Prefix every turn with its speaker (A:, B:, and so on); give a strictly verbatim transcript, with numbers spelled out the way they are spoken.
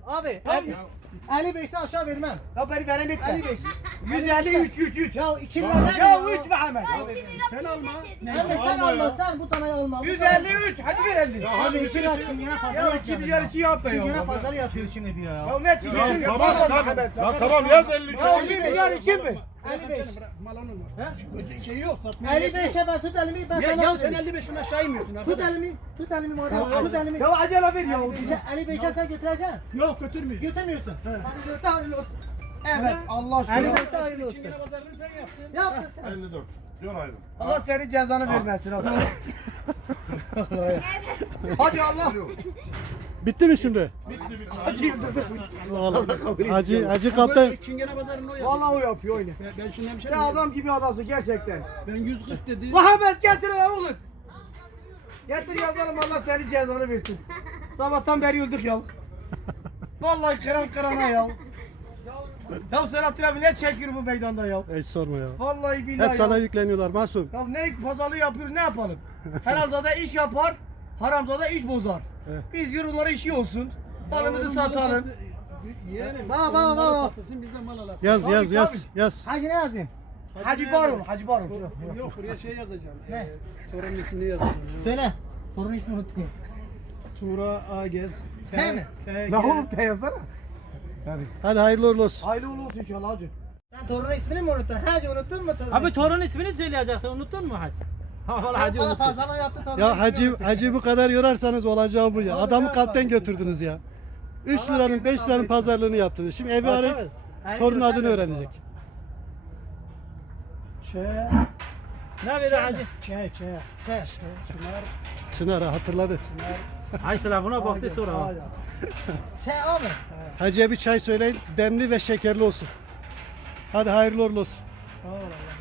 A: Abi
B: Abi.
A: elli beşten aşağı vermem.
B: Ya beni verem etme.
A: elli beş.
B: yüz elli üç üç üç.
A: Ya iki lira
B: Ya
A: verme
B: üç Muhammed.
C: Sen alma.
A: Neyse sen alma sen bu taneyi alma.
B: yüz elli üç. Hadi ver elli.
A: Abi iki lira çingene pazarı
B: Ya
A: yapıyorsun
B: iki milyar iki yapma ya.
A: Çingene pazarı yapıyoruz şimdi bir ya.
B: Ya ne çingene?
C: Ya
B: Ya
C: tamam sen. Ya tamam yaz elli üç.
B: Ya iki milyar iki mi?
A: elli beş.
C: Mal onun mu?
B: He?
C: Gözü şey yok satmaya.
A: elli beşe ben tut elimi ben
C: Ya,
A: sana
C: ya sen
A: söyleyeyim.
C: elli beşin aşağı inmiyorsun
A: Tut
C: arkadaş.
A: elimi, tut elimi madem, tut elimi.
B: Ya acele ver ya.
A: elli beşe, elli beşe sen götüreceksin.
C: Yok götürmüyor.
A: Götürmüyorsun. Hadi götür hayırlı olsun.
B: Evet Allah aşkına.
A: elli beşte hayırlı olsun.
C: Çingene pazarını sen yaptın.
A: Yaptın sen.
C: elli dört. Yol ayrı.
B: Allah senin cezanı vermesin. Hadi Allah.
D: Bitti mi şimdi?
C: Bitti bitti.
B: Hacı yıldırdık.
D: Hacı, Hacı kaptan.
C: Çingene pazarını o yaptı.
B: Vallahi o yapıyor oyunu.
C: Ben, ben şimdi hemşerim.
B: Sen adam gibi adamsın gerçekten.
C: Ben yüz kırk dedi.
B: Muhammed getir lan oğlum. Getir yazalım Allah senin cezanı versin. Sabahtan beri öldük ya. Vallahi kıran kırana ya. Ya Selahattin abi ne çekiyor bu meydanda ya?
D: Hiç sorma ya.
B: Vallahi billahi
D: Hep sana
B: ya.
D: yükleniyorlar Masum.
B: Ya ne pazarlığı yapıyoruz ne yapalım? Helalzade iş yapar, haramzade iş bozar.
D: Evet.
B: Biz yorumları işi olsun. Malımızı satalım.
C: Yeğenim.
A: Baba, baba, baba.
C: Satılsın biz de mal alalım.
D: Yaz
B: Tabii,
D: yaz yaz
B: tabii.
D: yaz.
A: Hacı ne yazayım?
B: Hacı Baron, Hacı Baron.
C: Yok buraya şey yazacağım.
A: Ne?
C: Ee, Torunun ismini yazacağım.
A: Söyle. Torun ismini unuttum.
C: Tuğra Agez.
A: T mi?
B: Ne oğlum te yazsana.
D: Hadi hayırlı uğurlu olsun.
B: Hayırlı uğurlu olsun inşallah hacı.
A: Sen torunun ismini mi unuttun? Hacı unuttun mu torun
E: Abi
A: ismini?
E: torun ismini söyleyecektin, unuttun mu hacı? Ha valla hacı
A: Bana
E: unuttum.
A: pazarlığı yaptı torun
D: Ya
A: ismini
D: Hacı,
A: unuttun.
D: Hacı bu kadar yorarsanız olacağı bu ya.
A: Abi,
D: Adamı
A: evet,
D: kalpten
A: abi.
D: götürdünüz ya. üç
A: Allah
D: liranın
A: kendi
D: beş liranın
A: kahretsin.
D: pazarlığını yaptınız. Şimdi evi
E: Tabii,
D: arayıp
E: tabii.
A: Hayır,
D: torunun
A: yok,
D: adını
A: hayır.
D: öğrenecek.
C: Şey.
E: Ne böyle hacı?
C: Şey şey.
A: Sen.
C: Çınar.
D: Çınar ha, hatırladı.
E: Hacı telefona baktı sonra. ha.
A: Şey abi.
D: Hacı'ya bir çay söyleyin. Demli ve şekerli olsun. Hadi hayırlı uğurlu olsun.
C: Sağ ol Allah.